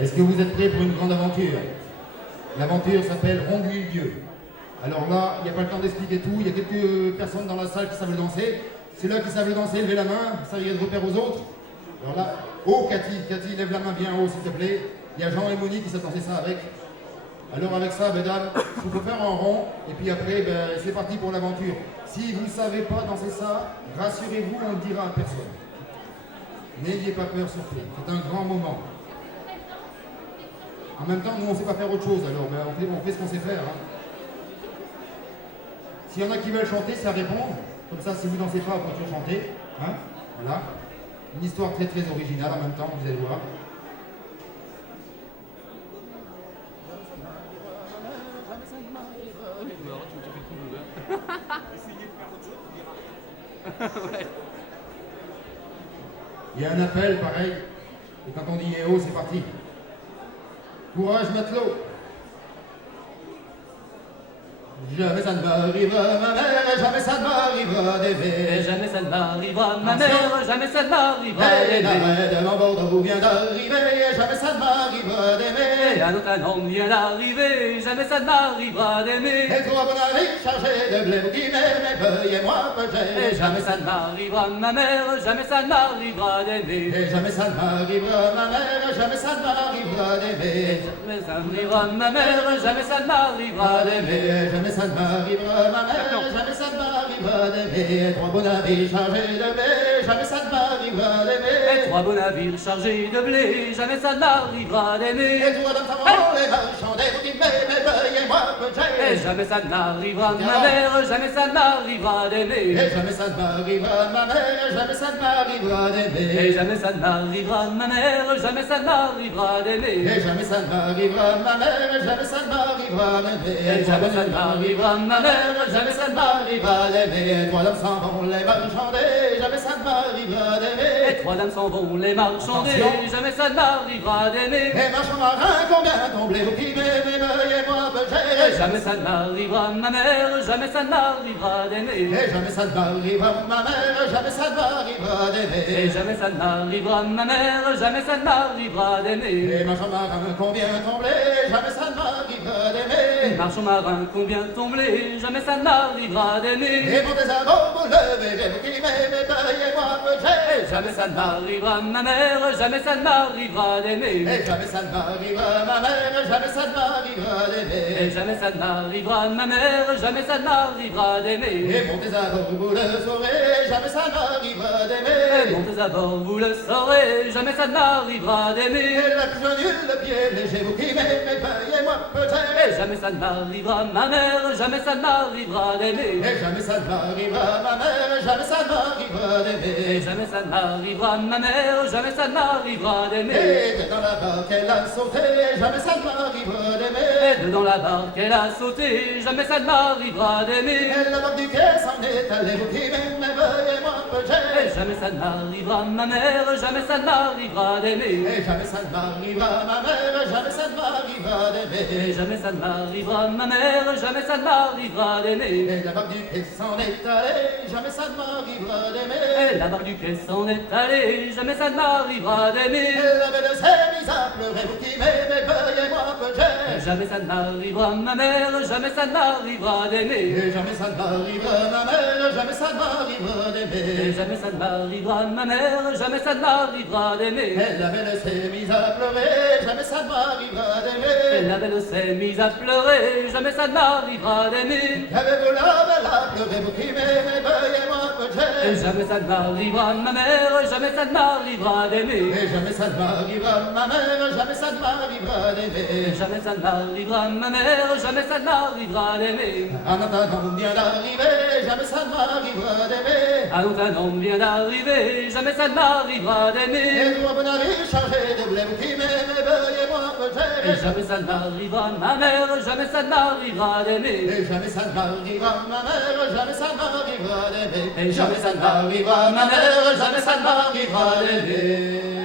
Est-ce que vous êtes prêts pour une grande aventure? L'aventure s'appelle Ronde-L'Île-Dieu. Alors là, il n'y a pas le temps d'expliquer tout, il y a quelques personnes dans la salle qui savent le danser. Ceux-là qui savent le danser, levez la main, ça y est de repère aux autres. Alors là, oh Cathy, lève la main bien haut s'il te plaît. Il y a Jean et Monique qui savent danser ça avec. Alors avec ça, mesdames, il faut faire un rond, et puis après, c'est parti pour l'aventure. Si vous ne savez pas danser ça, rassurez-vous, on ne le dira à personne. N'ayez pas peur surtout, c'est un grand moment. En même temps, nous on ne sait pas faire autre chose, alors on fait ce qu'on sait faire. Hein. S'il y en a qui veulent chanter, ça répond. Comme ça, si vous ne dansez pas, vous pouvez chanter. Hein, voilà. Une histoire très très originale en même temps, vous allez voir. Il y a un appel pareil, et quand on dit Yého, c'est parti. Courage matelot. Jamais ça ne m'arrivera, ma mère, jamais ça ne m'arrivera d'aimer. Jamais ça ne m'arrivera, ma mère, jamais ça ne m'arrivera d'aimer. d'aimer. De mon Bordeaux vient d'arriver, jamais ça ne m'arrivera d'aimer. Et un autre homme vient d'arriver, jamais ça ne m'arrivera d'aimer. Et toi, mon ami, chargé de blé, vous qui m'aimez, veuillez-moi Et peut-être. jamais ça ne m'arrivera, ma mère, jamais ça ne m'arrivera d'aimer. Et jamais ça ne m'arrivera, ma mère, jamais ça ne m'arrivera d'aimer. Jamais ça ne m'arrivera, ma mère, jamais ça ne m'arrivera d'aimer. Jamais ça ne m'arrivera, ma mère, jamais ça ne m'arrivera d'aimer. Trois beaux navires chargés de blé, jamais ça ne m'arrivera d'aimer. Trois beaux navires chargés de blé, jamais ça ne m'arrivera d'aimer. Et toi, dans ta main, les marchands, vous qui m'aimez, veuillez-moi peut-être. Et jamais ça ne m'arrivera, ma mère, jamais ça ne m'arrivera d'aimer. Et jamais ça ne m'arrivera, ma mère, jamais ça ne m'arrivera d'aimer. Et jamais ça ne m'arrivera, ma mère, jamais ça ne m'arrivera d'aimer. Et jamais ça ne m'arrivera, ma mère, jamais ça ne m'arrivera d'aimer. Et jamais ça ne m'arrivera, ma mère, jamais ça ne m'arrivera d'aimer. Trois dames s'en vont les marchander, jamais ça ne m'arrivera d'aimer. Et trois dames s'en vont les marchander, jamais ça ne m'arrivera d'aimer. Et marchand marin, combien tomblez vous qui m'aimez, veuillez-moi Et peut-être. jamais ça ne m'arrivera, ma mère, jamais ça ne m'arrivera d'aimer. Et jamais ça ne m'arrivera, ma mère, jamais ça ne m'arrivera d'aimer. Et jamais ça ne m'arrivera, ma mère, jamais ça ne m'arrivera d'aimer. Et marchand marin, combien tomblez, jamais ça ne m'arrivera d'aimer. Marchand marin, combien tomblé, jamais ça ne m'arrivera d'aimer. Et montez à bord, vous levez, vous qui m'aimez, veuillez-moi peut-être. Jamais ça ne m'arrivera, ma mère, jamais ça ne m'arrivera d'aimer. Et jamais ça ne m'arrivera, ma mère, jamais ça ne m'arrivera d'aimer. Et jamais ça ne m'arrivera, ma mère, jamais ça ne m'arrivera d'aimer. Et montez à bord, vous le saurez, jamais ça ne m'arrivera d'aimer. Montez à bord, vous le saurez, jamais ça ne m'arrivera d'aimer. Et la plus jolie, le pied léger, vous qui m'aimez, veuillez-moi peut-être. Et jamais ça ne m'arrivera, ma mère, jamais ça ne m'arrivera d'aimer. Et jamais ça ne m'arrivera, ma mère, jamais ça ne m'arrivera d'aimer. Et jamais ça ne m'arrivera, ma mère, jamais ça ne m'arrivera d'aimer. Et dans la barque, elle a sauté, jamais ça ne m'arrivera d'aimer. Et dedans la barque, elle a sauté, jamais ça ne m'arrivera d'aimer. Et la barque du quai s'en est allée, vous qui m'aimez, veuillez-moi peut-être. Et jamais ça ne m'arrivera, ma mère, jamais ça ne m'arrivera d'aimer. Et jamais ça ne m'arrivera, ma mère, jamais ça ne m'arrivera d'aimer. Et jamais ça ne m'arrivera, ma mère, jamais ça ne m'arrivera d'aimer. Et la barque du quai s'en est allée, jamais ça ne m'arrivera d'aimer. Et la barque du quai s'en est allée, jamais ça ne m'arrivera d'aimer. Et la belle s'est mise à pleurer, vous qui m'aimez, veuillez-moi peut-être. Jamais ça ne m'arrivera, ma mère, jamais ça ne m'arrivera d'aimer. Et jamais ça ne m'arrivera, ma mère, jamais ça ne m'arrivera Et d'aimer. jamais ça ne m'arrivera, ma mère, jamais ça ne m'arrivera d'aimer. Et la belle s'est mise à pleurer, jamais ça ne m'arrivera Et d'aimer. la belle s'est mise à pleurer, jamais ça ne m'arrivera d'aimer. Qu'avez-vous la belle à pleurer, vous qui m'aimez, veuillez-moi Et peut-être. jamais ça ne m'arrivera, ma mère, jamais ça ne m'arrivera d'aimer. Et jamais ça ne m'arrivera, ma mère, jamais ça ne m'arrivera Et d'aimer. jamais ça ne m'arrivera, ma mère, jamais ça ne m'arrivera d'aimer. En attendant, on vient d'arriver, jamais ça ne m'arrivera d'aimer. Un autre homme vient d'arriver, jamais ça ne m'arrivera d'aimer. Et toi, bon navire chargé de blé, vous qui m'aimez, veuillez-moi Et peut-être. jamais ça ne m'arrivera, ma mère, jamais ça ne m'arrivera d'aimer. Et jamais ça ne m'arrivera, ma mère, jamais ça ne m'arrivera d'aimer. Et jamais ça ne m'arrivera, ma mère, jamais ça ne m'arrivera d'aimer.